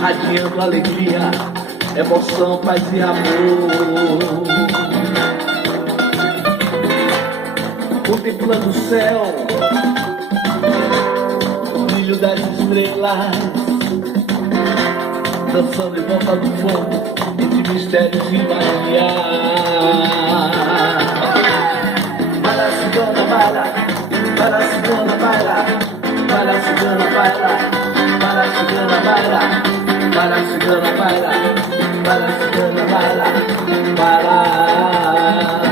radiando alegria, emoção, paz e amor. Contemplando o céu, o brilho das estrelas, dançando em volta do fogo, entre mistérios e magia. Baila, cigana, baila, baila, cigana, baila, baila, cigana, baila, baila, cigana, baila, baila, cigana, baila, baila, cigana, baila, baila.